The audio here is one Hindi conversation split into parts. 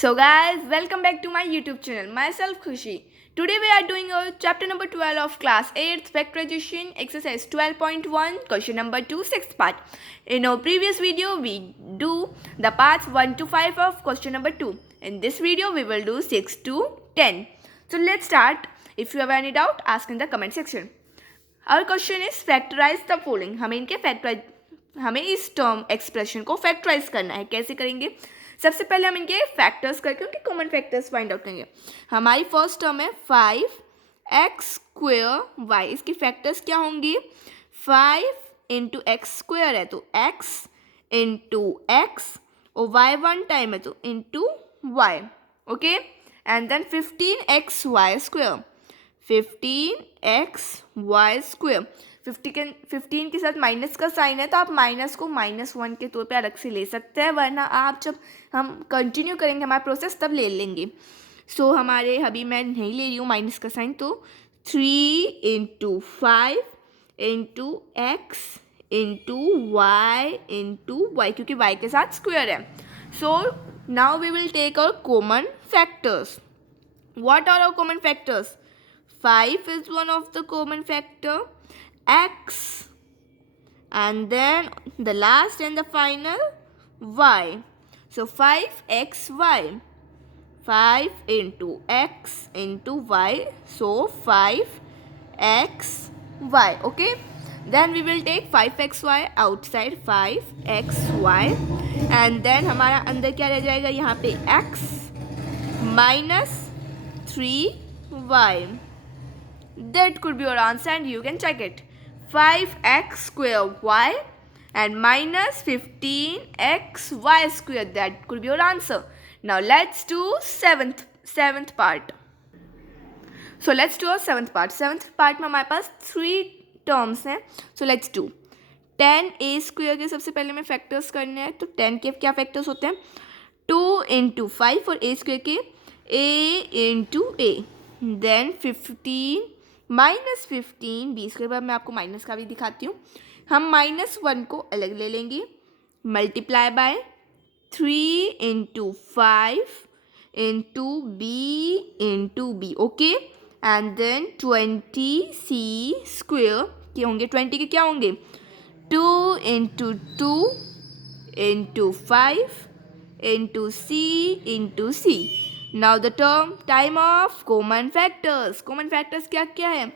So guys, welcome back to my YouTube channel. Myself Khushi. Today we are doing our chapter number 12 of class 8 factorization exercise 12.1 question number 2 sixth part. In our previous video we do the parts 1 to 5 of question number 2. In this video we will do 6 to 10. So let's start. If you have any doubt, ask in the comment section. Our question is factorize the following. हमें इस टर्म एक्सप्रेशन को फैक्टराइज करना है. कैसे करेंगे? सबसे पहले हम इनके फैक्टर्स करके उनके कॉमन फैक्टर्स फाइंड आउट करेंगे. हमारी फर्स्ट टर्म है 5x² y. इसके फैक्टर्स क्या होंगे? 5 इंटू एक्स स्क्वेयर है तो x इंटू एक्स और y वन टाइम है तो into y. Okay, and then 15xy². 15xy². 15 के साथ माइनस का साइन है तो आप माइनस को -1 के तौर पे अलग से ले सकते हैं, वरना आप जब हम कंटिन्यू करेंगे हमारा प्रोसेस तब ले लेंगे. सो हमारे अभी मैं नहीं ले रही हूँ माइनस का साइन, तो 3 into 5 into x into y क्योंकि वाई के साथ स्क्वेयर है. So now we will take our common factors. What are our common factors? 5 is one of the common factor, x, and then the last and the final y. So 5xy. 5 into x into y. So 5xy. Okay. Then we will take 5xy outside 5xy, and then हमारा अंदर क्या रह जाएगा? यहाँ पे x minus 3y. That could be your answer and you can check it. 5x² y and minus 15xy². That could be your answer. Now let's do seventh part. So let's do our seventh part. Seventh part में हमारे पास 3 टर्म्स हैं. So let's do 10a² के सबसे पहले में फैक्टर्स करने हैं. तो 10 के क्या फैक्टर्स होते हैं? 2 इंटू 5 और a² के a into a. Then 15 minus 15 b² के बाद मैं आपको माइनस का भी दिखाती हूँ. हम -1 को अलग ले लेंगे, multiply by 3 into 5 into b. Okay, and then 20c² के होंगे. 20 के क्या होंगे? 2 into 2 into 5 into c. Now the time of common factors. Common factors क्या क्या है?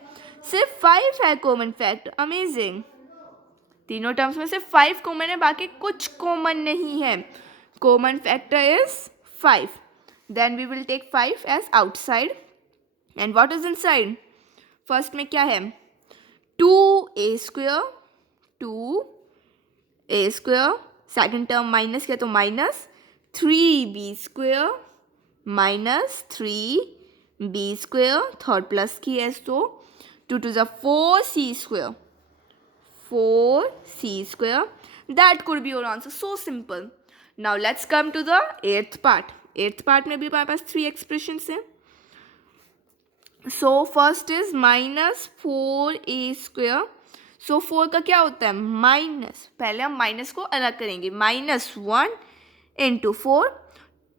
सिर्फ 5 है कॉमन फैक्टर. अमेजिंग. तीनों टर्म्स में सिर्फ 5 कॉमन है, बाकी कुछ कॉमन नहीं है. Common factor is 5. Then we will take 5 as outside. And what is inside? First में क्या है? 2a². 2a². Second term minus किया तो minus 3b² minus 3b². Third plus की है तो 2 to the 4c². 4c². That could be your answer. So simple. Now let's come to the eighth part. Eighth part में भी हमारे पास 3 expressions हैं. So first is minus 4a². So 4 का क्या होता है? माइनस. पहले हम माइनस को अलग करेंगे. -1 इंटू 4.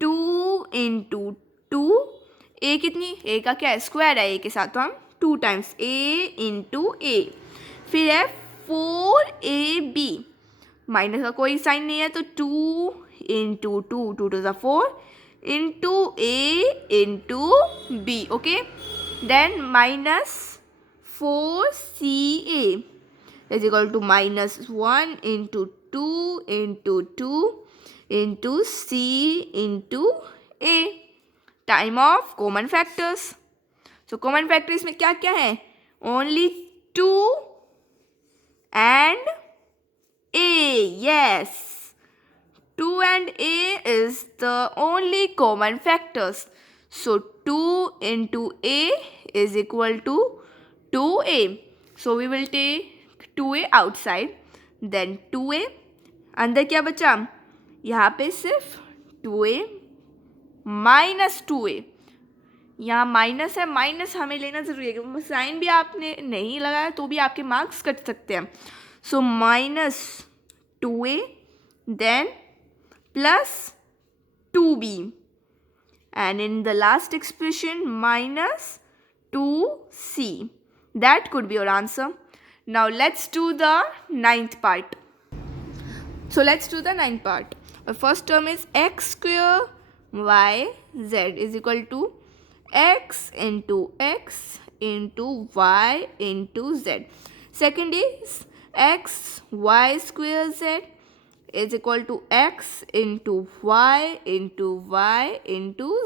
2 इंटू 2. ए कितनी? ए का क्या है? स्क्वायर है ए के साथ, तो हम 2 टाइम्स ए इंटू ए. फिर है 4ab. माइनस का कोई साइन नहीं है तो 2 into 2. 2 to the 4 into a into b. Okay, then minus 4ca is equal to -1 into 2 into 2 into c into a. Time of common factors. So common factors में क्या क्या है? Only 2 and a. Yes, 2 and a is the only common factors. So 2 into a is equal to 2a. So we will take 2a outside. Then 2a. अंदर क्या बचा? यहाँ पे सिर्फ 2a माइनस 2a. यहाँ माइनस है, माइनस हमें लेना ज़रूरी है क्योंकि साइन भी आपने नहीं लगाया तो भी आपके मार्क्स कट सकते हैं. So -2a then plus 2b. and in the last expression minus 2c. That could be your answer. Now let's do the ninth part. So let's do the ninth part. The first term is x square y z is equal to x into y into z. Second is x y square z is equal to x into y into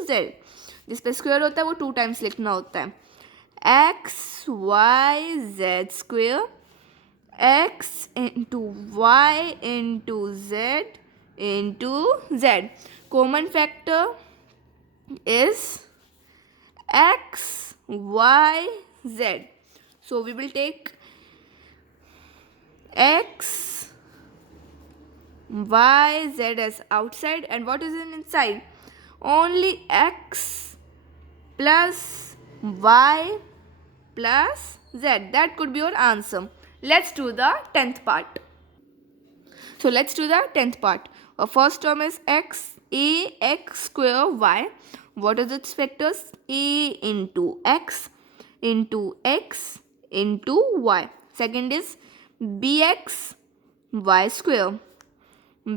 z. जिस पे स्क्वायर होता है वो 2 टाइम्स लिखना होता है. x y z square x into y into z into z. Common factor is x y z. So we will take x y z as outside, and what is inside? Only x plus y plus z. That could be your answer. Let's do the 10th part. So let's do the 10th part. Our first term is x square y. What are its factors? A into x into y. Second is bx y square.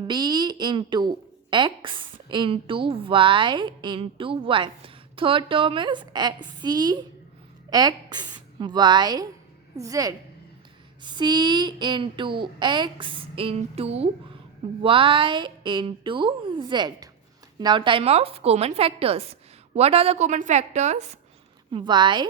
B into x into y into y. Third term is c x y z. C into x into y into z. Now time of common factors. What are the common factors? Y